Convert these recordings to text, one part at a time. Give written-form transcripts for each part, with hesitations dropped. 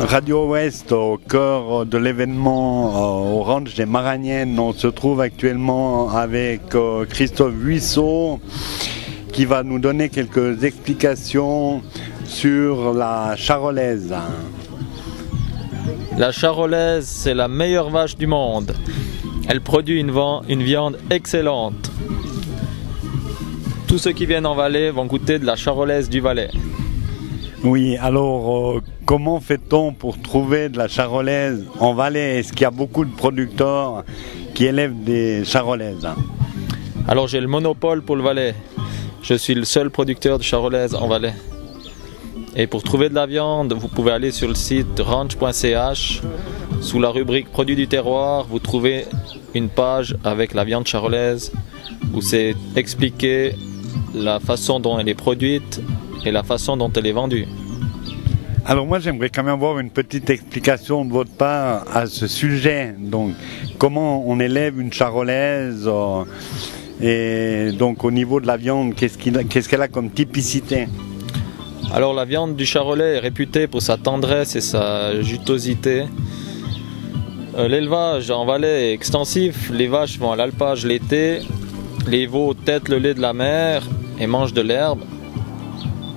Radio Ouest, au cœur de l'événement au ranch des Maragniennes. On se trouve actuellement avec Christophe Buisseau qui va nous donner quelques explications sur la charolaise. La charolaise, c'est la meilleure vache du monde. Elle produit une viande excellente. Tous ceux qui viennent en Valais vont goûter de la charolaise du Valais. Oui, alors comment fait-on pour trouver de la charolaise en Valais? Est-ce qu'il y a beaucoup de producteurs qui élèvent des charolaises? Alors j'ai le monopole pour le Valais. Je suis le seul producteur de charolaise en Valais. Et pour trouver de la viande, vous pouvez aller sur le site ranch.ch. Sous la rubrique produits du terroir, vous trouvez une page avec la viande charolaise où c'est expliqué la façon dont elle est produite et la façon dont elle est vendue. Alors moi j'aimerais quand même avoir une petite explication de votre part à ce sujet. Donc comment on élève une charolaise et donc au niveau de la viande, qu'est-ce qu'elle a comme typicité? Alors la viande du charolais est réputée pour sa tendresse et sa jutosité. L'élevage en Valais est extensif. Les vaches vont à l'alpage l'été. Les veaux têtent le lait de la mer et mangent de l'herbe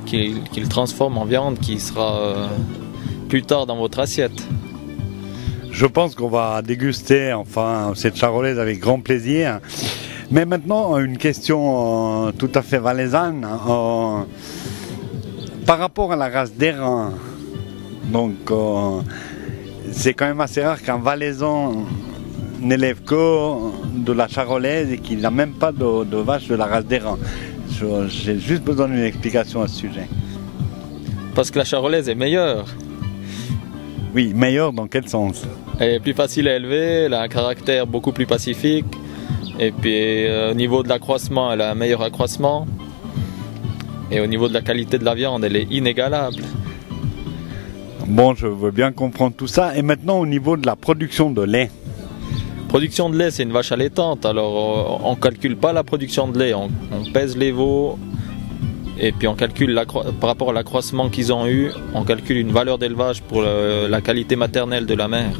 qu'ils transforment en viande qui sera plus tard dans votre assiette. Je pense qu'on va déguster cette charolaise avec grand plaisir. Mais maintenant, une question tout à fait valaisanne. Par rapport à la race d'airain, donc c'est quand même assez rare qu'un valaisan n'élève que de la charolaise et qu'il n'a même pas de vache de la race d'airain. J'ai juste besoin d'une explication à ce sujet. Parce que la charolaise est meilleure. Oui, meilleure dans quel sens? Elle est plus facile à élever, elle a un caractère beaucoup plus pacifique. Et puis au niveau de l'accroissement, elle a un meilleur accroissement. Et au niveau de la qualité de la viande, elle est inégalable. Bon, je veux bien comprendre tout ça. Et maintenant, au niveau de la production de lait. Production de lait, c'est une vache allaitante. Alors, on ne calcule pas la production de lait. On pèse les veaux. Et puis, on calcule par rapport à l'accroissement qu'ils ont eu, on calcule une valeur d'élevage pour la qualité maternelle de la mère.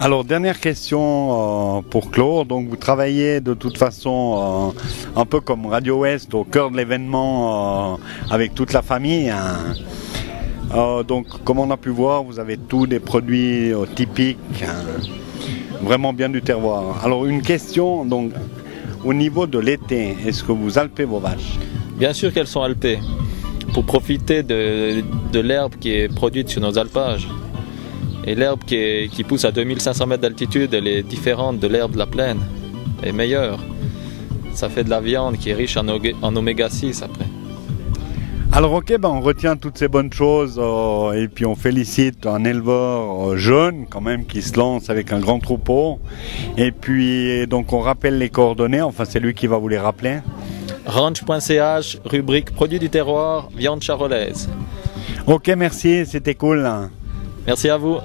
Alors, dernière question pour clore. Donc, vous travaillez de toute façon un peu comme Radio Ouest au cœur de l'événement avec toute la famille. Donc, comme on a pu voir, vous avez tous des produits typiques, vraiment bien du terroir. Alors, une question, donc, au niveau de l'été, est-ce que vous alpez vos vaches? Bien sûr qu'elles sont alpées, pour profiter de l'herbe qui est produite sur nos alpages. Et l'herbe qui pousse à 2500 mètres d'altitude, elle est différente de l'herbe de la plaine, elle est meilleure. Ça fait de la viande qui est riche en oméga 6 après. Alors ok, on retient toutes ces bonnes choses et puis on félicite un éleveur jeune quand même qui se lance avec un grand troupeau. Et puis donc on rappelle les coordonnées, enfin c'est lui qui va vous les rappeler. Ranch.ch, rubrique produits du terroir, viande charolaise. Ok, merci, c'était cool. Merci à vous.